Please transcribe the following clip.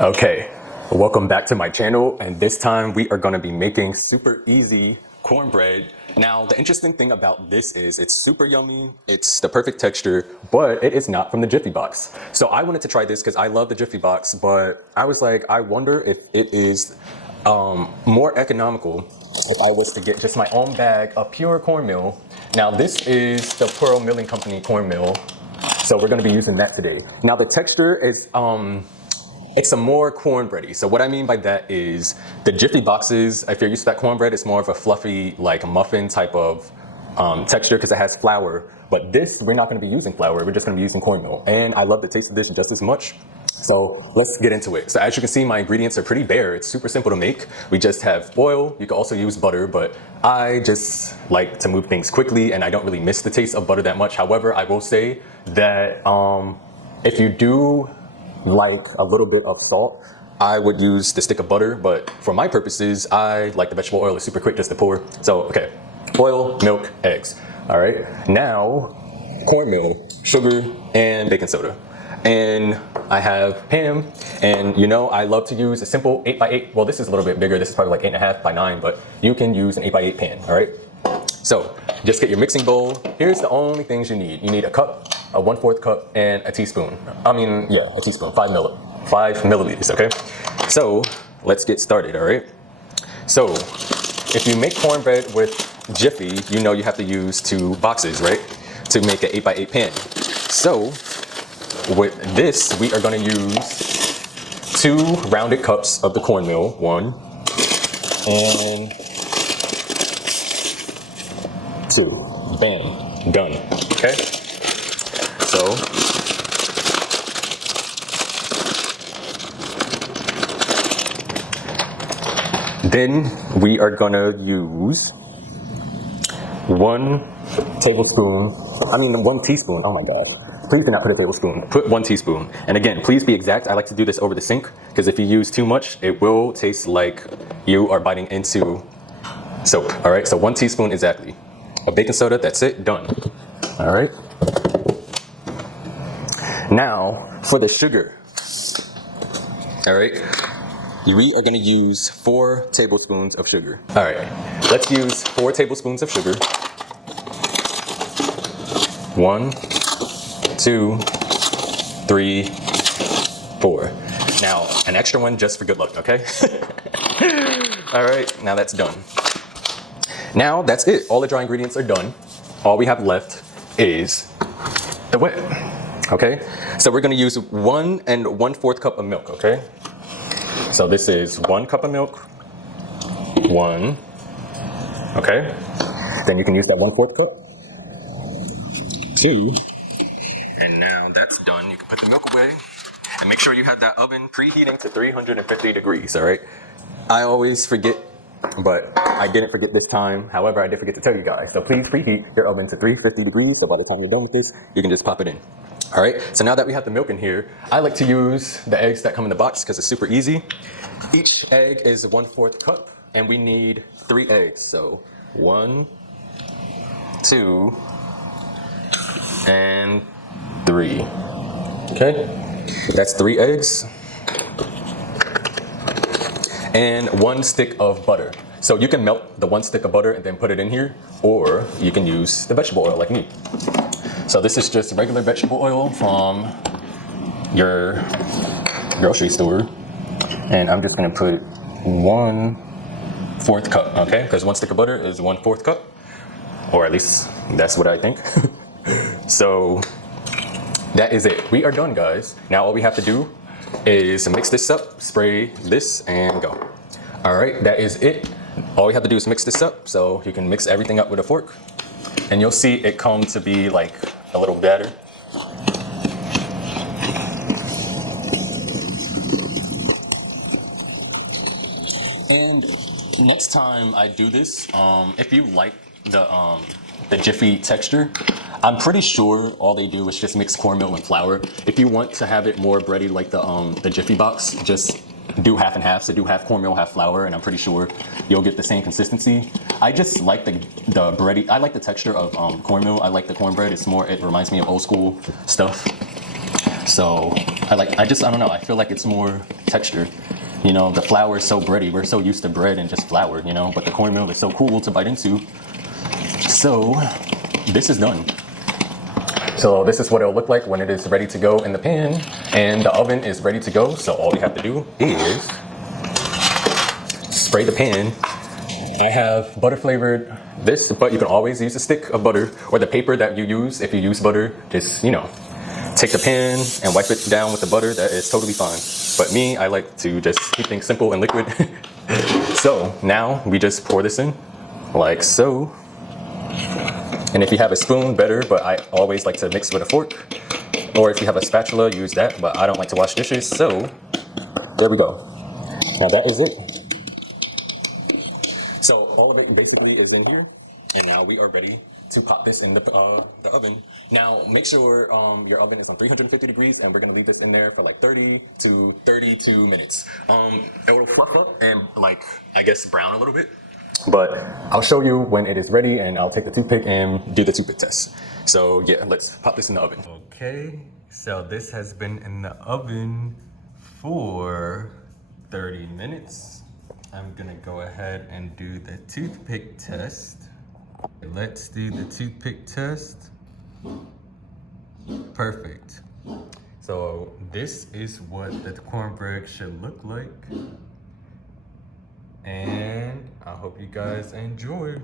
Okay, welcome back to my channel, and this time we are going to be making super easy cornbread. Now, the interesting thing about this is it's super yummy, it's the perfect texture, but it is not from the Jiffy Box. So I wanted to try this because I love the Jiffy Box, but I was like, I wonder if it is more economical if I was to get just my own bag of pure cornmeal. Now, this is the Pearl Milling Company cornmeal, so we're going to be using that today. Now, the texture is it's a more cornbready. So what I mean by that is the Jiffy Boxes, if you're used to that cornbread, it's more of a fluffy, like muffin type of texture because it has flour. But this, we're not going to be using flour. We're just going to be using cornmeal. And I love the taste of this just as much. So let's get into it. So as you can see, my ingredients are pretty bare. It's super simple to make. We just have oil. You can also use butter, but I just like to move things quickly and I don't really miss the taste of butter that much. However, I will say that if you do like a little bit of salt, I would use the stick of butter, but for my purposes, I like the vegetable oil. It's super quick just to pour. So, okay, oil, milk, eggs. All right, now cornmeal, sugar, and baking soda. And I have Pam, and you know, I love to use a simple 8x8. Well, this is a little bit bigger. This is probably like 8.5 by 9, but you can use an 8x8 pan, all right? So just get your mixing bowl. Here's the only things you need. You need a cup, a 1/4 cup, and a teaspoon. A teaspoon, 5 milliliters, okay? So let's get started, all right? So if you make cornbread with Jiffy, you know you have to use 2 boxes, right? To make an 8x8 pan. So with this, we are gonna use 2 rounded cups of the cornmeal, 1 and 2. Bam, done, okay? So, then we are gonna use 1 teaspoon, oh my God. Please do not put a tablespoon, put 1 teaspoon. And again, please be exact. I like to do this over the sink because if you use too much, it will taste like you are biting into soap, all right? So 1 teaspoon exactly. Of baking soda, that's it, done. All right. Now for the sugar. All right. We are gonna use 4 tablespoons of sugar. All right, let's use 4 tablespoons of sugar. 1, 2, 3, 4. Now, an extra one just for good luck, okay? All right, now that's done. Now that's it. All the dry ingredients are done. All we have left is the whip, okay? So we're gonna use 1 1/4 cup of milk, okay? So this is 1 cup of milk, 1, okay? Then you can use that 1/4 cup, 2, and now that's done. You can put the milk away and make sure you have that oven preheating to 350 degrees, all right? I always forget, but I didn't forget this time. However, I did forget to tell you guys. So please preheat your oven to 350 degrees. So by the time you're done with this, you can just pop it in. All right, so now that we have the milk in here, I like to use the eggs that come in the box because it's super easy. Each egg is 1/4 cup and we need 3 eggs. So 1, 2, and 3. Okay, that's 3 eggs. And 1 stick of butter. So you can melt the 1 stick of butter and then put it in here, or you can use the vegetable oil like me. So this is just regular vegetable oil from your grocery store. And I'm just gonna put 1/4 cup, okay? Because 1 stick of butter is 1/4 cup, or at least that's what I think. So that is it. We are done, guys. Now all we have to do is mix this up, spray this, and go. All right, that is it. All we have to do is mix this up, so you can mix everything up with a fork, and you'll see it come to be like a little batter. And next time I do this, if you like the Jiffy texture, I'm pretty sure all they do is just mix cornmeal and flour. If you want to have it more bready like the Jiffy Box, just do half and half. So do half cornmeal, half flour, and I'm pretty sure you'll get the same consistency. I just like the bready. I like the texture of cornmeal. I like the cornbread. It reminds me of old school stuff. So I don't know, I feel like it's more texture. You know, the flour is so bready. We're so used to bread and just flour, you know, but the cornmeal is so cool to bite into. So this is done. So this is what it'll look like when it is ready to go in the pan, and the oven is ready to go. So all we have to do is spray the pan. I have butter flavored this, but you can always use a stick of butter or the paper that you use. If you use butter, just, you know, take the pan and wipe it down with the butter. That is totally fine. But me, I like to just keep things simple and liquid. So now we just pour this in like so. And if you have a spoon, better, but I always like to mix with a fork. Or if you have a spatula, use that, but I don't like to wash dishes. So there we go. Now that is it. So all of it basically is in here, and now we are ready to pop this in the oven. Now make sure your oven is on 350 degrees, and we're gonna leave this in there for like 30 to 32 minutes. It will fluff up and like, I guess, brown a little bit, but I'll show you when it is ready, and I'll take the toothpick and do the toothpick test. So yeah, let's pop this in the oven. Okay, so this has been in the oven for 30 minutes. I'm gonna go ahead and do the toothpick test. Let's do the toothpick test. Perfect. So this is what the cornbread should look like. And I hope you guys enjoy.